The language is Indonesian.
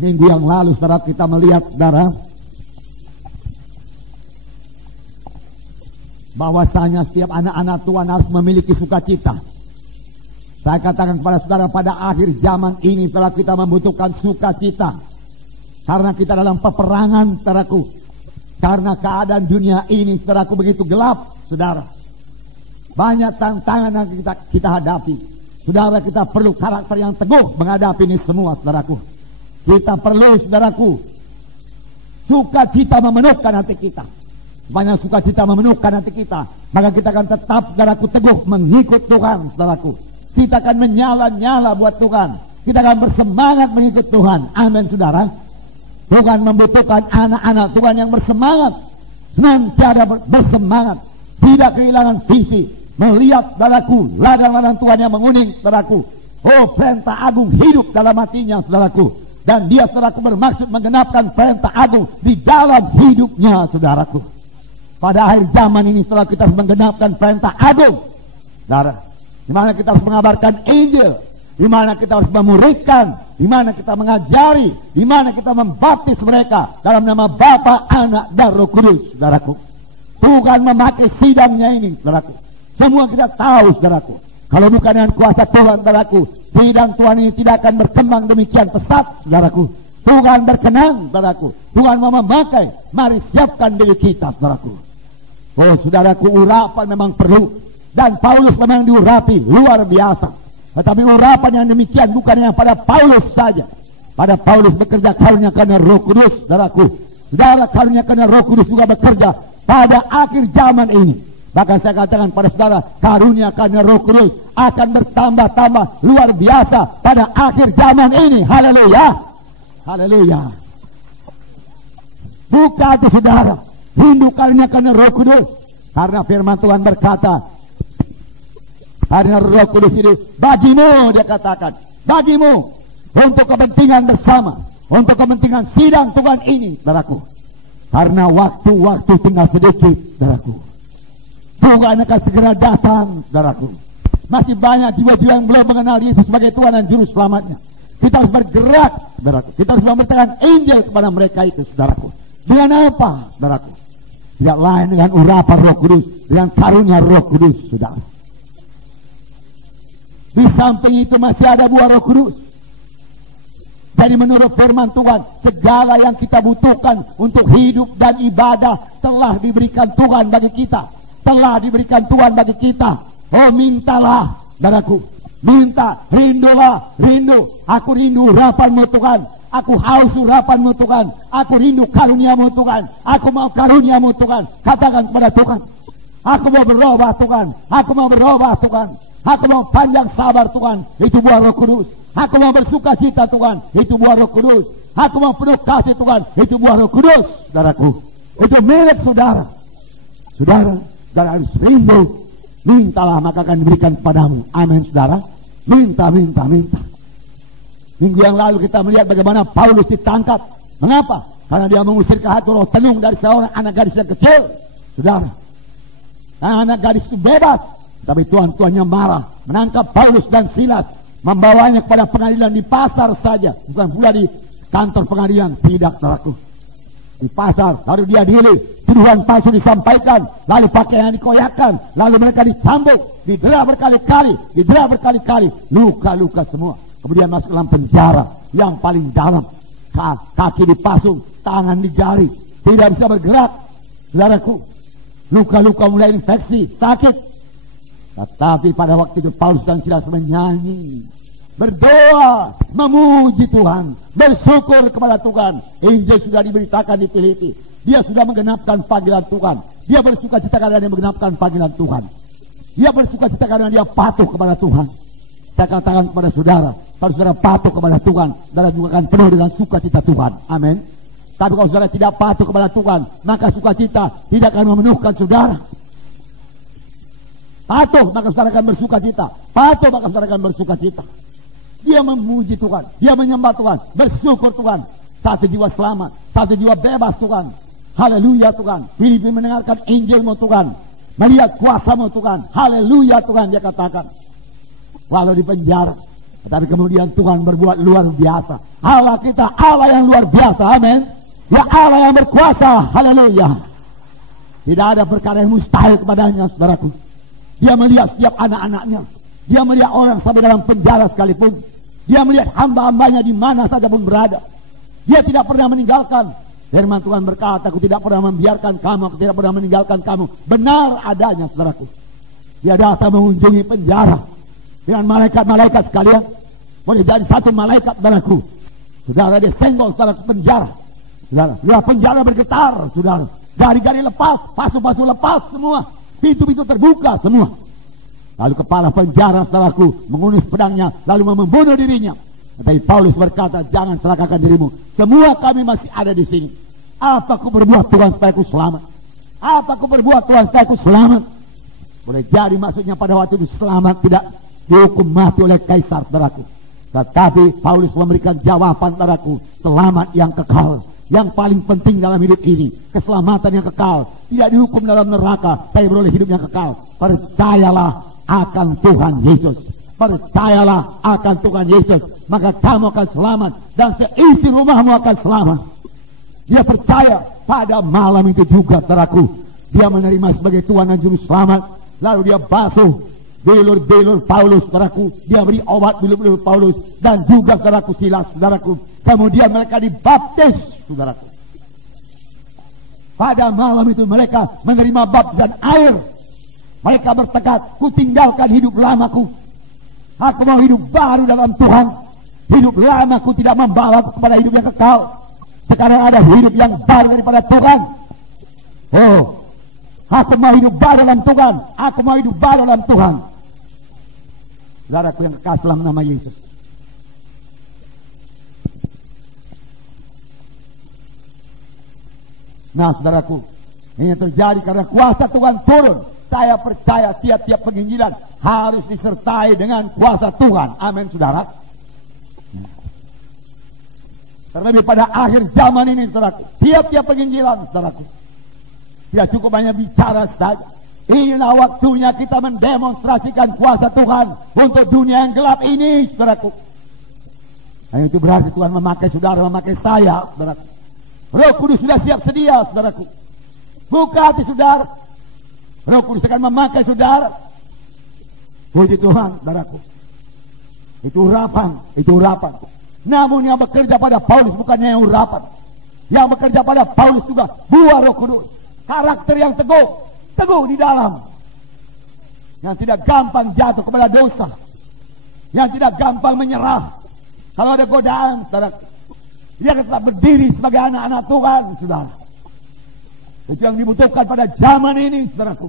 Minggu yang lalu saudara kita melihat saudara bahwasanya setiap anak-anak Tuhan harus memiliki sukacita. Saya katakan kepada saudara, pada akhir zaman ini saudara kita membutuhkan sukacita. Karena kita dalam peperangan saudaraku. Karena keadaan dunia ini saudaraku begitu gelap saudara. Banyak tantangan yang kita hadapi. Saudara, kita perlu karakter yang teguh menghadapi ini semua saudaraku. Kita perlu saudaraku sukacita memenuhkan hati kita. Banyak sukacita memenuhkan hati kita, maka kita akan tetap saudaraku teguh mengikut Tuhan saudaraku. Kita akan menyala-nyala buat Tuhan. Kita akan bersemangat mengikut Tuhan. Amin saudara. Tuhan membutuhkan anak-anak Tuhan yang bersemangat, senantiasa bersemangat, tidak kehilangan visi, melihat saudaraku ladang-ladang Tuhan yang menguning saudaraku. Oh, perintah agung hidup dalam hatinya saudaraku. Dan dia saudaraku bermaksud menggenapkan perintah agung di dalam hidupnya saudaraku. Pada akhir zaman ini saudara kita harus menggenapkan perintah agung saudara. Di mana kita harus mengabarkan Injil, di mana kita harus memuridkan, di mana kita mengajari, di mana kita membaptis mereka dalam nama Bapa, Anak, dan Roh Kudus saudaraku. Tuhan memakai sidangnya ini saudaraku. Semua kita tahu saudaraku. Kalau bukan dengan kuasa Tuhan saudaraku, sidang Tuhan ini tidak akan berkembang demikian pesat saudaraku. Tuhan berkenan saudaraku. Tuhan mau memakai. Mari siapkan diri kita saudaraku. Oh saudaraku, urapan memang perlu. Dan Paulus memang diurapi luar biasa. Tetapi urapan yang demikian bukan yang pada Paulus saja. Pada Paulus bekerja karunia karena Roh Kudus saudaraku. Saudara, karunia karena Roh Kudus juga bekerja pada akhir zaman ini. Bahkan saya katakan pada saudara, karunia karena Roh Kudus akan bertambah-tambah luar biasa pada akhir zaman ini. Haleluya. Haleluya. Buka hati saudara, rindu karunia karena Roh Kudus. Karena firman Tuhan berkata, karena Roh Kudus ini bagimu, dia katakan, bagimu untuk kepentingan bersama, untuk kepentingan sidang Tuhan ini, saudaraku. Karena waktu-waktu tinggal sedikit, saudaraku. Tuhan akan segera datang, saudaraku. Masih banyak jiwa-jiwa yang belum mengenal Yesus sebagai Tuhan dan Juru Selamatnya. Kita harus bergerak, saudaraku. Kita harus memberitakan Injil kepada mereka itu, saudaraku. Dengan apa, saudaraku? Tidak lain dengan urapan Roh Kudus, dengan karunia Roh Kudus, saudara. Di samping itu masih ada buah Roh Kudus. Jadi menurut firman Tuhan, segala yang kita butuhkan untuk hidup dan ibadah telah diberikan Tuhan bagi kita. Telah diberikan Tuhan bagi kita. Oh, mintalah, saudaraku. Minta, rindulah, rindu. Aku rindu urapan-Mu Tuhan. Aku haus urapan-Mu Tuhan. Aku rindu karunia-Mu Tuhan. Aku mau karunia-Mu Tuhan. Katakan kepada Tuhan, aku mau berubah Tuhan. Aku mau berubah Tuhan. Aku mau panjang sabar Tuhan. Itu buah Roh Kudus. Aku mau bersuka cita Tuhan. Itu buah Roh Kudus. Aku mau penuh kasih Tuhan. Itu buah Roh Kudus, saudaraku. Itu milik saudara. Saudara, saudara harus rindu. Mintalah maka akan diberikan kepadamu. Amin saudara. Minta, minta, minta. Minggu yang lalu kita melihat bagaimana Paulus ditangkap. Mengapa? Karena dia mengusir ke hati roh tenung dari seorang anak gadis yang kecil. Saudara, anak gadis itu bebas. Tapi tuan-tuannya marah, menangkap Paulus dan Silas, membawanya kepada pengadilan di pasar saja, bukan pula di kantor pengadilan. Tidak, saudaraku. Di pasar, lalu dia diri, tuduhan palsu disampaikan, lalu pakaian dikoyakkan, lalu mereka dicambuk, didera berkali-kali, luka-luka semua. Kemudian masuk dalam penjara yang paling dalam, kaki dipasung, tangan dijari, tidak bisa bergerak, saudaraku. Luka-luka mulai infeksi, sakit. Tetapi pada waktu itu Paulus dan Silas menyanyi, berdoa, memuji Tuhan, bersyukur kepada Tuhan. Injil sudah diberitakan di Filipi. Dia sudah menggenapkan panggilan Tuhan. Dia bersuka cita karena dia menggenapkan panggilan Tuhan. Dia bersuka cita karena dia patuh kepada Tuhan. Saya katakan kepada saudara, kalau saudara patuh kepada Tuhan, saudara juga akan penuh dengan sukacita Tuhan. Amin. Tapi kalau saudara tidak patuh kepada Tuhan, maka sukacita tidak akan memenuhkan saudara. Patuh maka saudara akan bersuka cita. Patuh maka saudara akan bersuka cita. Dia memuji Tuhan, dia menyembah Tuhan, bersyukur Tuhan. Satu jiwa selamat, satu jiwa bebas Tuhan. Haleluya Tuhan. Filipi mendengarkan Injil-Mu Tuhan, melihat kuasa-Mu Tuhan. Haleluya Tuhan, dia katakan. Walau di penjara, Tetapi kemudian Tuhan berbuat luar biasa. Allah kita Allah yang luar biasa, amin. Ya Allah yang berkuasa, haleluya. Tidak ada perkara yang mustahil kepadanya, saudaraku. Dia melihat setiap anak-anaknya. Dia melihat orang sampai dalam penjara sekalipun. Dia melihat hamba-hambanya di mana saja pun berada. Dia tidak pernah meninggalkan. Firman Tuhan berkata, aku tidak pernah membiarkan kamu, aku tidak pernah meninggalkan kamu. Benar adanya, saudaraku. Dia datang mengunjungi penjara dengan malaikat-malaikat sekalian. Boleh jadi satu malaikat, saudaraku. Saudara, dia senggol saudara ke penjara. Saudara, penjara bergetar, saudara. Gari-gari lepas, pasu-pasu lepas semua. Pintu-pintu terbuka semua. Lalu kepala penjara, saudaraku, mengunus pedangnya, lalu membunuh dirinya. Tetapi Paulus berkata, jangan celakakan dirimu. Semua kami masih ada di sini. Apa aku berbuat Tuhan supaya aku selamat? Apa aku berbuat Tuhan supaya aku selamat? Boleh jadi maksudnya pada waktu itu selamat tidak dihukum mati oleh kaisar, saudaraku. Tetapi Paulus memberikan jawaban, saudaraku, selamat yang kekal. Yang paling penting dalam hidup ini, keselamatan yang kekal. Tidak dihukum dalam neraka, tapi beroleh hidup yang kekal. Percayalah akan Tuhan Yesus. Percayalah akan Tuhan Yesus, maka kamu akan selamat dan seisi rumahmu akan selamat. Dia percaya pada malam itu juga, saudaraku, dia menerima sebagai Tuhan dan Juru Selamat. Lalu dia basuh bilur-bilur Paulus, saudaraku. Dia beri obat bilur-bilur Paulus dan juga, saudaraku, Silas, saudaraku. Kemudian mereka dibaptis, saudaraku. Pada malam itu mereka menerima baptisan air. Mereka bertekad, ku tinggalkan hidup lamaku. Aku mau hidup baru dalam Tuhan. Hidup lamaku tidak membawa kepada hidup yang kekal. Sekarang ada hidup yang baru daripada Tuhan. Oh, aku mau hidup baru dalam Tuhan. Aku mau hidup baru dalam Tuhan. Saudaraku yang kekasih dalam nama Yesus. Nah, saudaraku, ini terjadi karena kuasa Tuhan turun. Saya percaya tiap-tiap penginjilan harus disertai dengan kuasa Tuhan. Amin, saudara. Terlebih pada akhir zaman ini, saudaraku, tiap-tiap penginjilan, saudaraku, tidak cukup hanya bicara saja. Inilah waktunya kita mendemonstrasikan kuasa Tuhan untuk dunia yang gelap ini, saudaraku. Dan itu berarti Tuhan memakai saudara, memakai saya, saudaraku. Roh Kudus sudah siap sedia, saudaraku. Buka hati saudara. Roh Kudus akan memakai saudara. Puji Tuhan, saudaraku. Itu urapan. Namun yang bekerja pada Paulus bukannya yang urapan. Yang bekerja pada Paulus juga buah Roh Kudus. Karakter yang teguh di dalam. Yang tidak gampang jatuh kepada dosa. Yang tidak gampang menyerah. Kalau ada godaan, saudaraku, dia akan tetap berdiri sebagai anak-anak Tuhan, saudara. Itu yang dibutuhkan pada zaman ini, saudaraku.